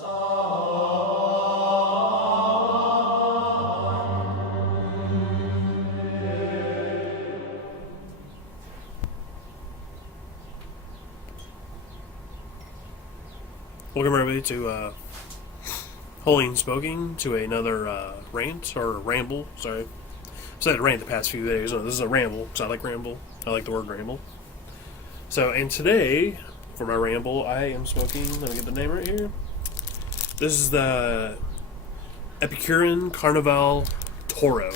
Welcome everybody to Holy and Smoking, to another rant, or ramble, sorry. I've said rant the past few days. No, this is a ramble, because I like ramble. I like the word ramble. So, and today, for my ramble, I am smoking, let me get the name right here. This is the Epicurean Carnavale Toro.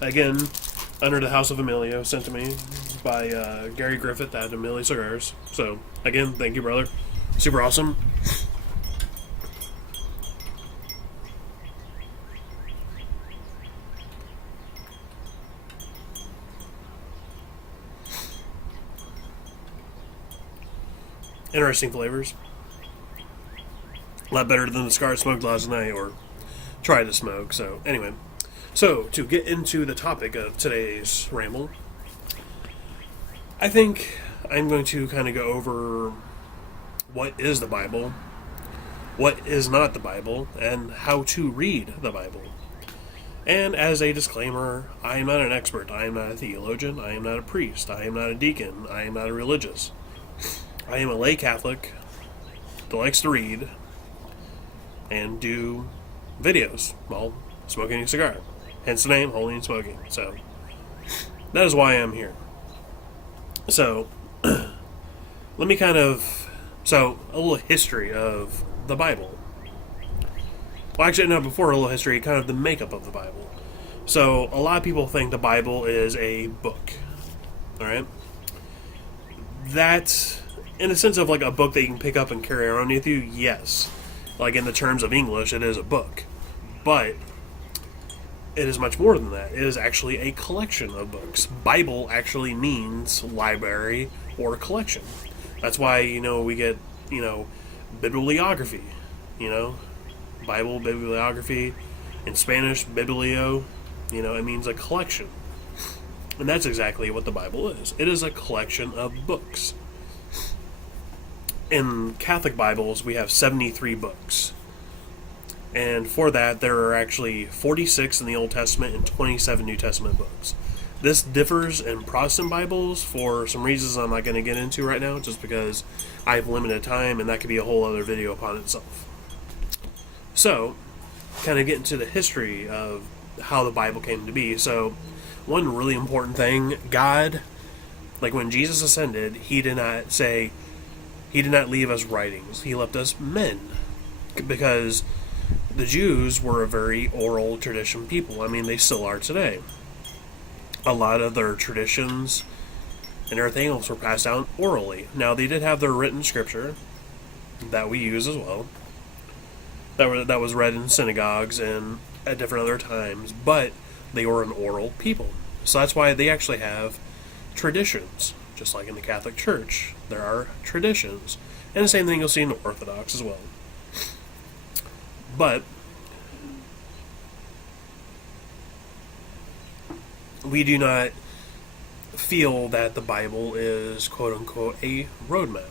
Again, under the House of Emilio, sent to me by Gary Griffith at Emilio Cigars. So, again, thank you, brother. Super awesome. Interesting flavors. A lot better than the cigar I smoked last night, or tried to smoke. So, anyway. So, to get into the topic of today's ramble, I think I'm going to kind of go over what is the Bible, what is not the Bible, and how to read the Bible. And as a disclaimer, I am not an expert. I am not a theologian. I am not a priest. I am not a deacon. I am not a religious. I am a lay Catholic that likes to read and do videos while smoking a cigar. Hence the name, Holy and Smoking. So, that is why I'm here. So, let me a little history of the Bible. Well, actually, no, before a little history, kind of the makeup of the Bible. So, a lot of people think the Bible is a book. Alright? That, in a sense of like a book that you can pick up and carry around with you, yes. Like in the terms of English, it is a book. But it is much more than that. It is actually a collection of books. Bible actually means library or collection. That's why, we get, bibliography. Bible, bibliography. In Spanish, biblio. It means a collection. And that's exactly what the Bible is. It is a collection of books. In Catholic Bibles, we have 73 books. And for that, there are actually 46 in the Old Testament and 27 New Testament books. This differs in Protestant Bibles for some reasons I'm not going to get into right now, just because I have limited time, and that could be a whole other video upon itself. So, kind of get into the history of how the Bible came to be. So, one really important thing, God, like when Jesus ascended, He did not leave us writings. He left us men. Because the Jews were a very oral tradition people. I mean, they still are today. A lot of their traditions and everything else were passed down orally. Now, they did have their written scripture that we use as well. That was read in synagogues and at different other times. But they were an oral people. So that's why they actually have traditions. Just like in the Catholic Church, there are traditions. And the same thing you'll see in the Orthodox as well. But we do not feel that the Bible is quote-unquote a roadmap.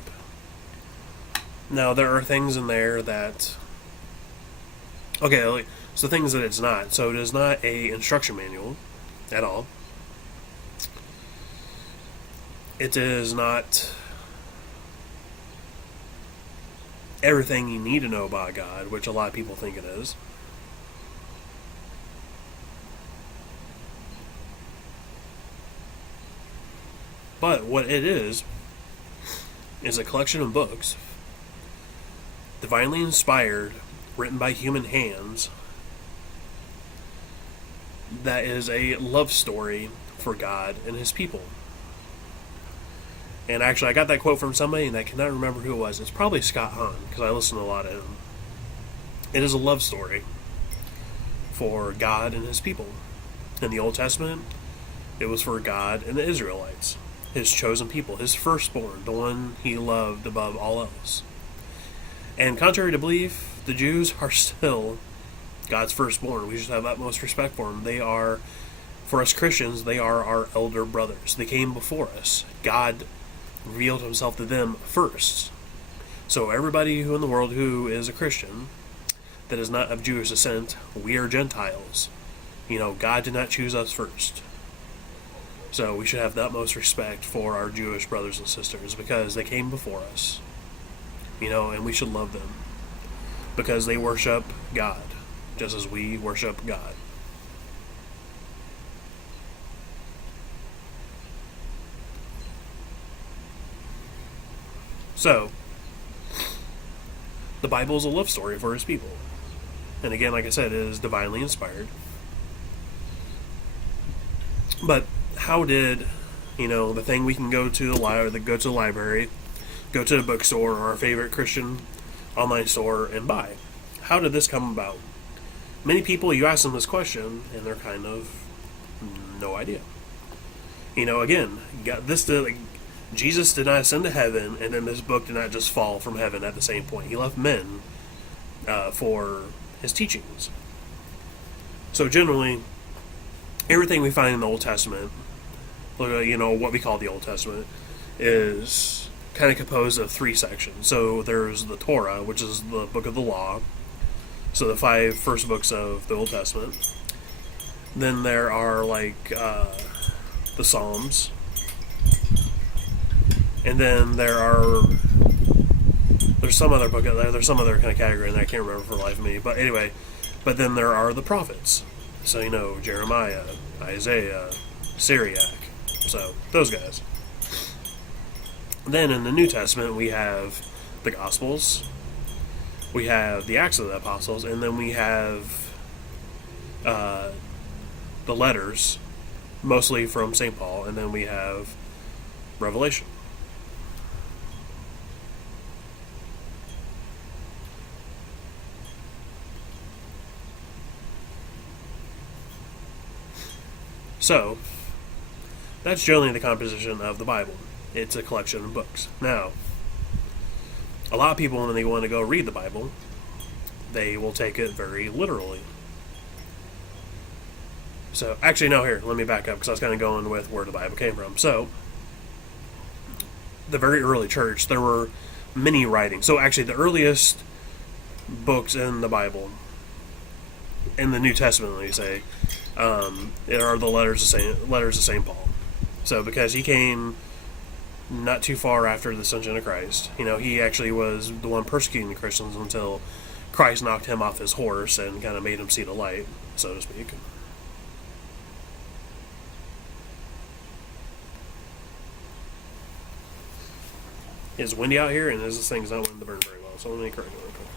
Now, there are things in there that... Okay, so things that it's not. So it is not a instruction manual at all. It is not everything you need to know about God, which a lot of people think it is. But what it is a collection of books, divinely inspired, written by human hands, that is a love story for God and His people. And actually, I got that quote from somebody, and I cannot remember who it was. It's probably Scott Hahn, because I listen to a lot of him. It is a love story for God and His people. In the Old Testament, it was for God and the Israelites, His chosen people, His firstborn, the one He loved above all else. And contrary to belief, the Jews are still God's firstborn. We should have utmost respect for them. They are, for us Christians, they are our elder brothers. They came before us. God revealed Himself to them first. So everybody who in the world who is a Christian that is not of Jewish descent, we are Gentiles. God did not choose us first. So we should have the utmost respect for our Jewish brothers and sisters because they came before us. And we should love them because they worship God just as we worship God. So, the Bible is a love story for his people. And again, like I said, it is divinely inspired. But how did, the thing we can go to go to the library, go to the bookstore or our favorite Christian online store and buy? How did this come about? Many people, you ask them this question, and they're kind of no idea. Again, Jesus did not ascend to heaven, and then this book did not just fall from heaven at the same point. He left men for his teachings. So generally, everything we find in the Old Testament, what we call the Old Testament, is kind of composed of 3 sections. So there's the Torah, which is the book of the law. So the 5 first books of the Old Testament. Then there are the Psalms. And then there's some other book, there's some other kind of category in there I can't remember for the life of me. But anyway, then there are the prophets. So, Jeremiah, Isaiah, Syriac. So, those guys. Then in the New Testament, we have the Gospels. We have the Acts of the Apostles. And then we have the letters, mostly from St. Paul. And then we have Revelation. So, that's generally the composition of the Bible. It's a collection of books. Now, a lot of people, when they want to go read the Bible, they will take it very literally. So, actually, no, here, let me back up, because I was kind of going with where the Bible came from. So, the very early church, there were many writings. So, actually, the earliest books in the Bible, in the New Testament, let me say, are the letters of St. Paul. So, because he came not too far after the Ascension of Christ, he actually was the one persecuting the Christians until Christ knocked him off his horse and kind of made him see the light, so to speak. It's windy out here, and this thing's not wanting to burn very well, so let me correct it real quick.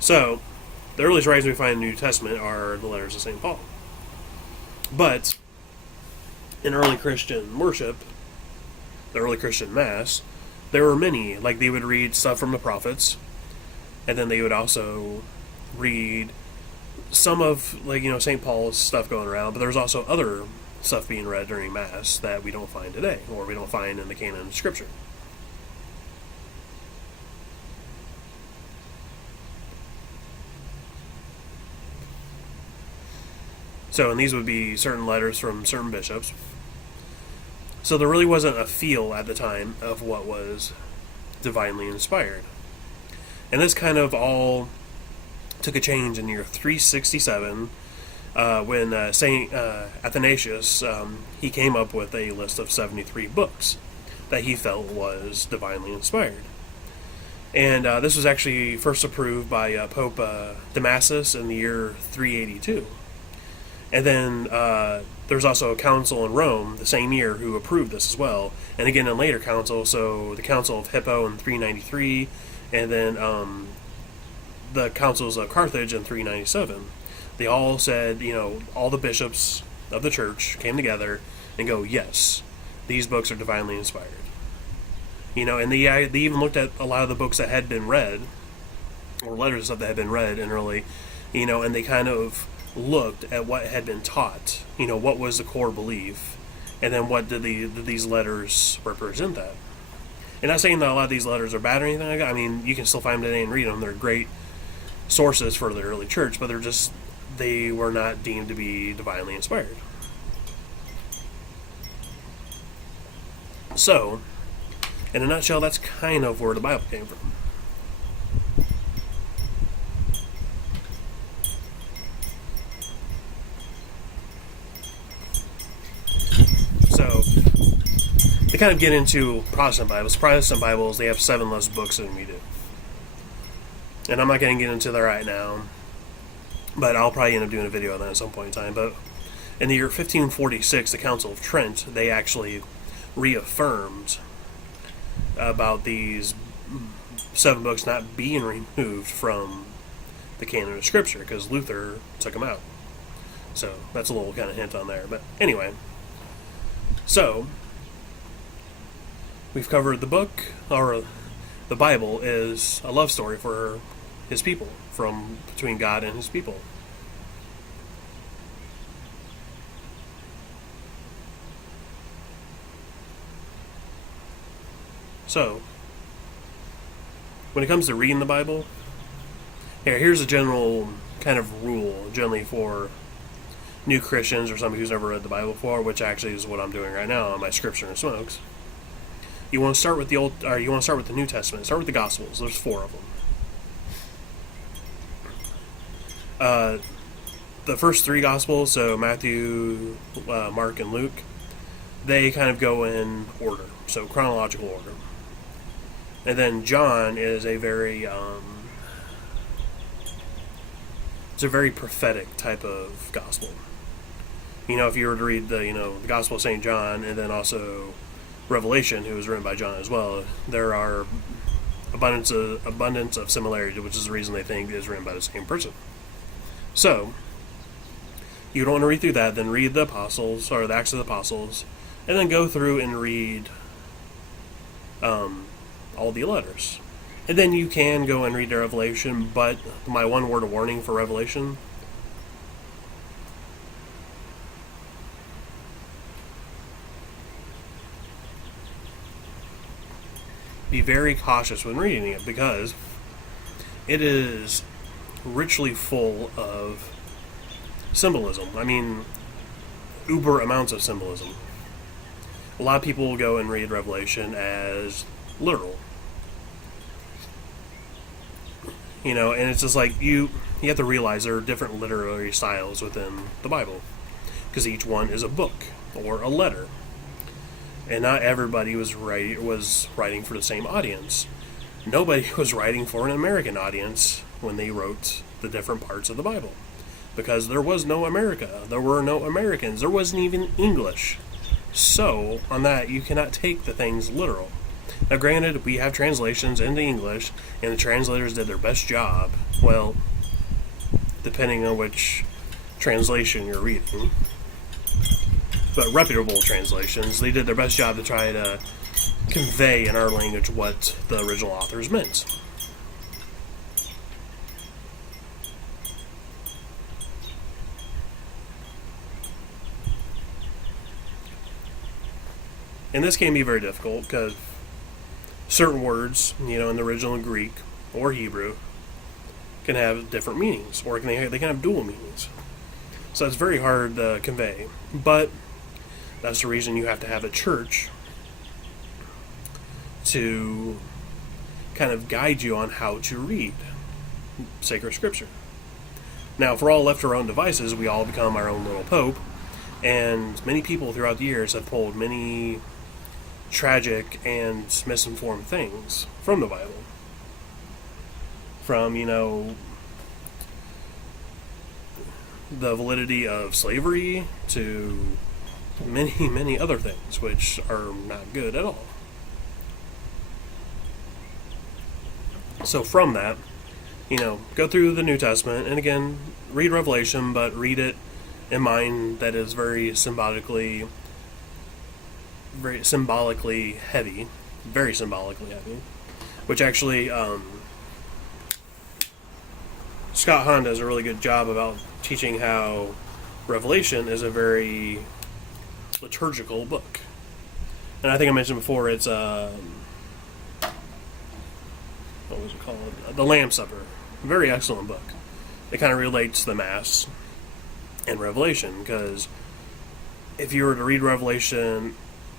So, the earliest writings we find in the New Testament are the letters of St. Paul. But, in early Christian worship, the early Christian Mass, there were many. Like, they would read stuff from the prophets, and then they would also read some of, St. Paul's stuff going around, but there's also other stuff being read during Mass that we don't find today, or we don't find in the canon of Scripture. So, and these would be certain letters from certain bishops. So there really wasn't a feel at the time of what was divinely inspired. And this kind of all took a change in the year 367 when St. Athanasius, he came up with a list of 73 books that he felt was divinely inspired. And this was actually first approved by Pope Damasus in the year 382. And then there's also a council in Rome the same year who approved this as well. And again, in later council, so the Council of Hippo in 393, and then the councils of Carthage in 397. They all said, all the bishops of the church came together and go, yes, these books are divinely inspired. And they even looked at a lot of the books that had been read, or letters and stuff that had been read in early, and they kind of looked at what had been taught, what was the core belief, and then what did these letters represent that. And not saying that a lot of these letters are bad or anything like that. I mean, you can still find them today and read them. They're great sources for the early church, but they were not deemed to be divinely inspired. So, in a nutshell, that's kind of where the Bible came from. So, to kind of get into Protestant Bibles, they have 7 less books than we do. And I'm not going to get into that right now, but I'll probably end up doing a video on that at some point in time. But in the year 1546, the Council of Trent, they actually reaffirmed about these 7 books not being removed from the canon of Scripture, because Luther took them out. So that's a little kind of hint on there. But anyway, so we've covered the book, or the Bible is a love story for his people, from between God and his people. So, when it comes to reading the Bible, here's a general kind of rule, generally for new Christians or somebody who's never read the Bible before, which actually is what I'm doing right now on my Scripture and Smokes. You want to start with the New Testament. Start with the Gospels. There's 4 of them. The first 3 Gospels, so Matthew, Mark, and Luke, they kind of go in order, so chronological order. And then John is a very it's a very prophetic type of gospel. If you were to read the Gospel of St. John, and then also Revelation, who was written by John as well, there are abundance of similarity, which is the reason they think it is written by the same person. So, you don't want to read through that, then read the Apostles, or the Acts of the Apostles, and then go through and read all the letters. And then you can go and read the Revelation, but my one word of warning for Revelation: be very cautious when reading it, because it is richly full of symbolism. I mean, uber amounts of symbolism. A lot of people will go and read Revelation as literal. And it's just like, you have to realize there are different literary styles within the Bible, because each one is a book or a letter. And not everybody was writing for the same audience. Nobody was writing for an American audience when they wrote the different parts of the Bible, because there was no America. There were no Americans. There wasn't even English. So, on that, you cannot take the things literal. Now, granted, we have translations into English, and the translators did their best job. Well, depending on which translation you're reading. But reputable translations, they did their best job to try to convey in our language what the original authors meant. And this can be very difficult, because certain words, in the original Greek or Hebrew, can have different meanings, or they can have dual meanings. So it's very hard to convey. But that's the reason you have to have a church to kind of guide you on how to read sacred Scripture. Now, if we're all left to our own devices, we all become our own little pope, and many people throughout the years have pulled many tragic and misinformed things from the Bible. From, the validity of slavery to many, many other things, which are not good at all. So from that, go through the New Testament, and again, read Revelation, but read it in mind that is very symbolically heavy, which actually, Scott Hahn does a really good job about teaching how Revelation is a very liturgical book. And I think I mentioned before, it's what was it called? The Lamb's Supper. A very excellent book. It kind of relates the Mass and Revelation, because if you were to read Revelation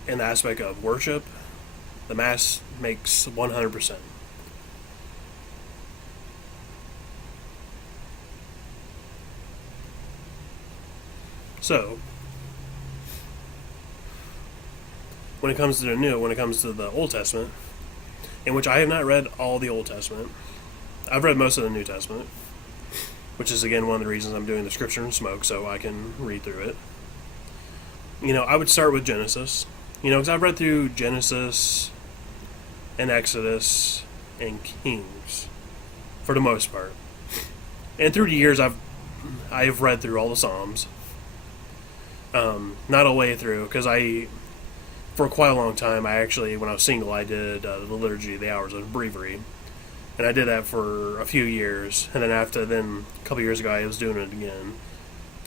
in the aspect of worship, The Mass makes 100%. So, when it comes to the Old Testament, in which I have not read all the Old Testament, I've read most of the New Testament, which is again one of the reasons I'm doing the Scripture and Smoke, so I can read through it. I would start with Genesis, because I've read through Genesis and Exodus and Kings for the most part, and through the years I have read through all the Psalms. Not all the way through, because for quite a long time, when I was single, I did the Liturgy of the Hours of Breviary. And I did that for a few years. And then a couple years ago, I was doing it again.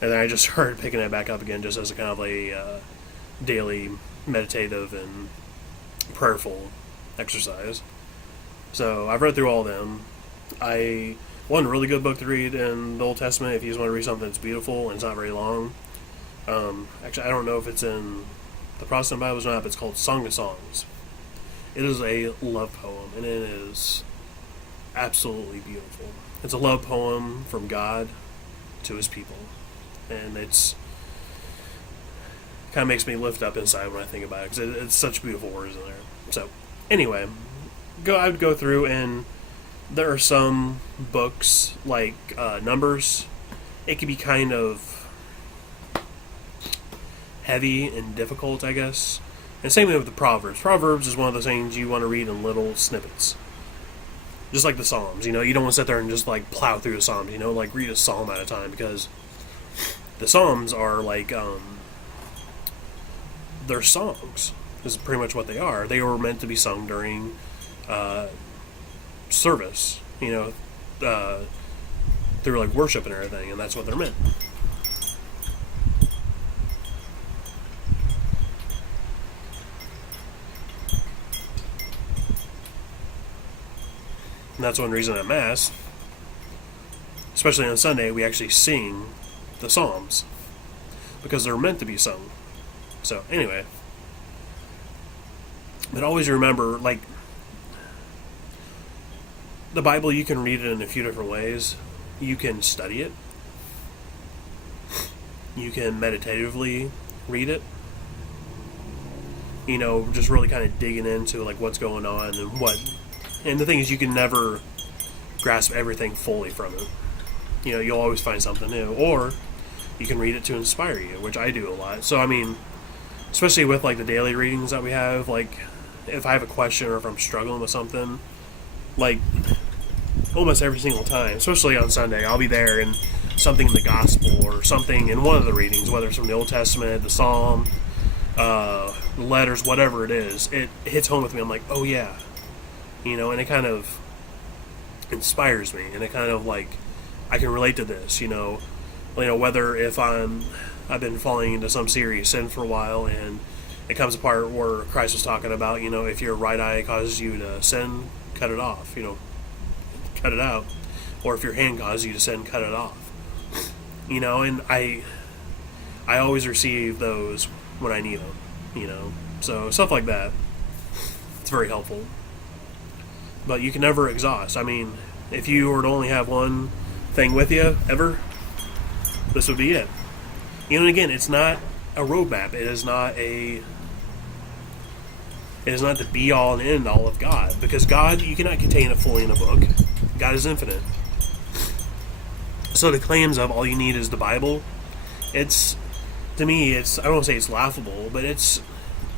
And then I just started picking it back up again just as a kind of a daily meditative and prayerful exercise. So I've read through all of them. One really good book to read in the Old Testament, if you just want to read something that's beautiful and it's not very long. Actually, I don't know if it's in the Protestant Bibles or not, but it's called Song of Songs. It is a love poem, and it is absolutely beautiful. It's a love poem from God to His people, and it's kind of makes me lift up inside when I think about it, because it's such beautiful words in there. So, anyway, I would go through, and there are some books, like Numbers. It could be kind of heavy and difficult, I guess. And same with the Proverbs. Proverbs is one of those things you want to read in little snippets. Just like the Psalms, you don't want to sit there and just plow through the Psalms, read a Psalm at a time, because the Psalms are they're songs. This is pretty much what they are. They were meant to be sung during service, through worship and everything, and that's what they're meant. And that's one reason at Mass, especially on Sunday, we actually sing the Psalms, because they're meant to be sung. So, anyway. But always remember, the Bible, you can read it in a few different ways. You can study it. You can meditatively read it. Just really kind of digging into, what's going on and what... And the thing is, you can never grasp everything fully from it. You'll always find something new. Or you can read it to inspire you, which I do a lot. So, especially with, the daily readings that we have, if I have a question or if I'm struggling with something, almost every single time, especially on Sunday, I'll be there and something in the Gospel or something in one of the readings, whether it's from the Old Testament, the Psalm, the letters, whatever it is, it hits home with me. I'm like, oh yeah. And it kind of inspires me, and it kind of I can relate to this, whether if I've been falling into some serious sin for a while, and it comes a part where Christ was talking about, if your right eye causes you to sin, cut it off, cut it out, or if your hand causes you to sin, cut it off, and I always receive those when I need them, so stuff like that, it's very helpful. But you can never exhaust. If you were to only have one thing with you ever, this would be it. And again, it's not a roadmap. It is not the be all and end all of God, because God, you cannot contain it fully in a book. God is infinite. So the claims of all you need is the Bible, to me, I don't want to say it's laughable, but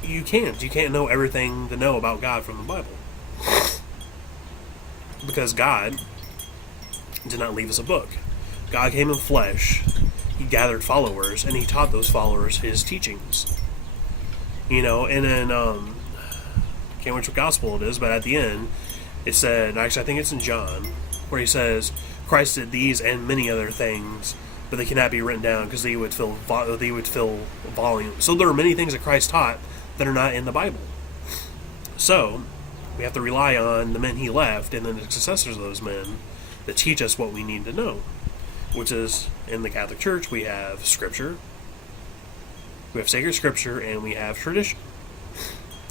you can't know everything to know about God from the Bible. Because God did not leave us a book. God came in flesh. He gathered followers, and He taught those followers His teachings. And then, can't remember which gospel it is, but at the end, it said, actually I think it's in John, where He says, Christ did these and many other things, but they cannot be written down because they would fill volumes. So there are many things that Christ taught that are not in the Bible. So we have to rely on the men He left and then the successors of those men that teach us what we need to know, which is, in the Catholic Church, we have Scripture, we have sacred Scripture, and we have tradition.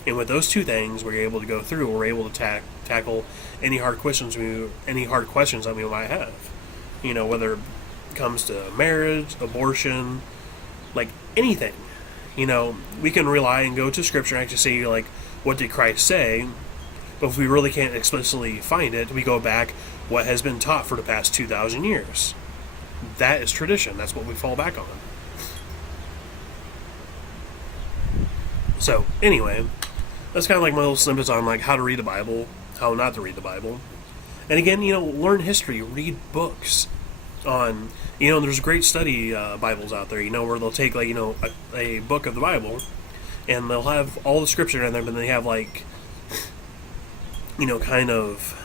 And with those two things, we're able to go through. We're able to tackle any hard questions that we might have. Whether it comes to marriage, abortion, like anything. We can rely and go to Scripture and actually see, like, what did Christ say? But if we really can't explicitly find it, we go back what has been taught for the past 2,000 years. That is tradition. That's what we fall back on. So, anyway, that's kind of like my little snippets on, like, how to read the Bible, how not to read the Bible. And again, learn history, read books on, there's great study Bibles out there, where they'll take, like, a book of the Bible, and they'll have all the scripture in there, but they have, like, kind of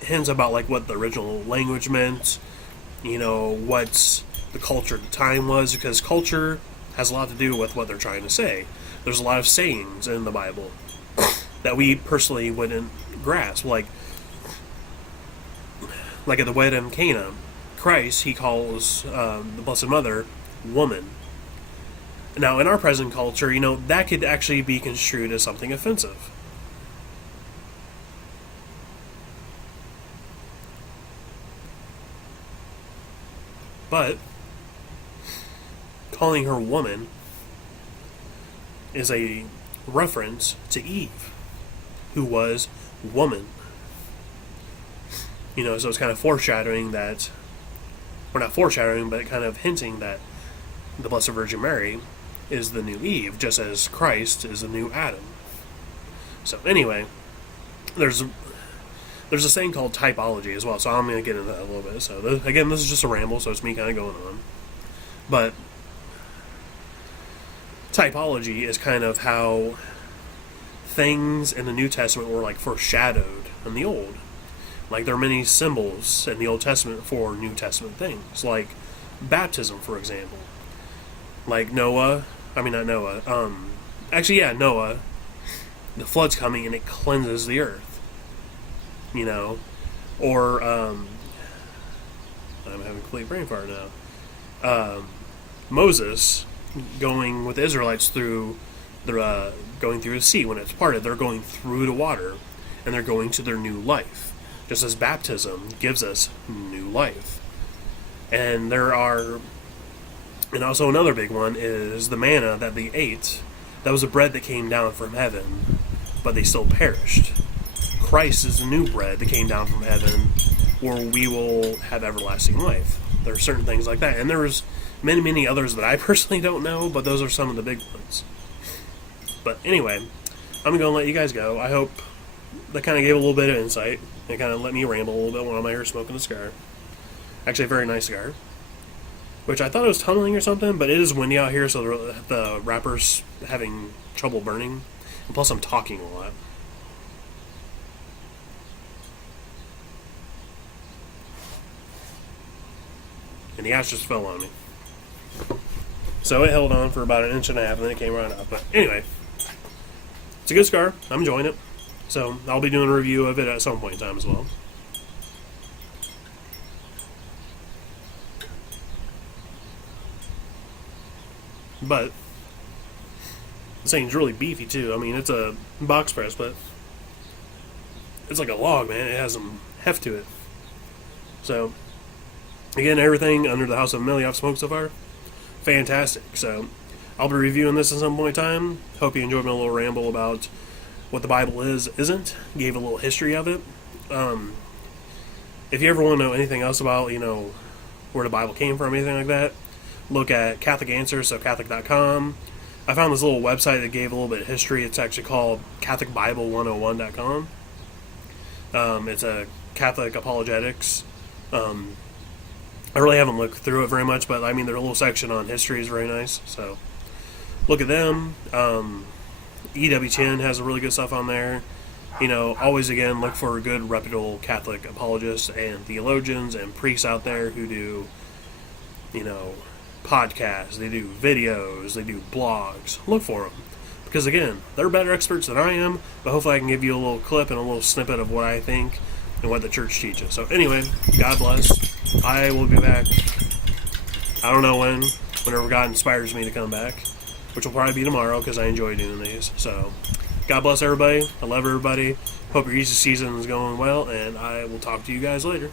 hints about, like, what the original language meant, what the culture at the time was, because culture has a lot to do with what they're trying to say. There's a lot of sayings in the Bible that we personally wouldn't grasp, like at the wedding of Cana, Christ, he calls the Blessed Mother woman. Now, in our present culture, that could actually be construed as something offensive. But calling her woman is a reference to Eve, who was woman. So it's kind of foreshadowing that, or not foreshadowing, but kind of hinting that the Blessed Virgin Mary is the new Eve, just as Christ is the new Adam. So anyway, there's a saying called typology as well, so I'm going to get into that a little bit. So again, this is just a ramble, so it's me kind of going on. But typology is kind of how things in the New Testament were, like, foreshadowed in the Old. Like, there are many symbols in the Old Testament for New Testament things, like baptism, for example. Like Noah, the flood's coming and it cleanses the earth. Or, I'm having a complete brain fart now. Moses going with the Israelites through going through the sea. When it's parted, they're going through the water, and they're going to their new life. Just as baptism gives us new life. And also another big one is the manna that they ate. That was a bread that came down from heaven, but they still perished. Christ is the new bread that came down from heaven, where we will have everlasting life. There are certain things like that. And there's many, many others that I personally don't know, but those are some of the big ones. But anyway, I'm going to let you guys go. I hope that kind of gave a little bit of insight. It kind of let me ramble a little bit while I'm out here smoking a cigar. Actually, a very nice cigar. Which I thought it was tunneling or something, but it is windy out here, so the wrapper's having trouble burning. And plus, I'm talking a lot. And the ash just fell on me. So it held on for about 1.5 inches, and then it came right up. But anyway, it's a good cigar. I'm enjoying it. So I'll be doing a review of it at some point in time as well. But this thing's really beefy too. I mean, it's a box press, but it's like a log, man. It has some heft to it. So again, everything under the House of Millie I've smoked so far, fantastic. So I'll be reviewing this at some point in time. Hope you enjoyed my little ramble about what the Bible isn't. Gave a little history of it. If you ever want to know anything else about, where the Bible came from, anything like that, look at Catholic Answers, so Catholic.com. I found this little website that gave a little bit of history. It's actually called CatholicBible101.com. It's a Catholic apologetics. I really haven't looked through it very much, but I mean, their little section on history is very nice. So look at them. EWTN has a really good stuff on there. Always again, look for good, reputable Catholic apologists and theologians and priests out there who do, podcasts, they do videos, they do blogs. Look for them. Because again, they're better experts than I am, but hopefully I can give you a little clip and a little snippet of what I think and what the church teaches. So anyway, God bless. I will be back. I don't know whenever God inspires me to come back, which will probably be tomorrow because I enjoy doing these. So, God bless everybody. I love everybody. Hope your Easter season is going well, and I will talk to you guys later.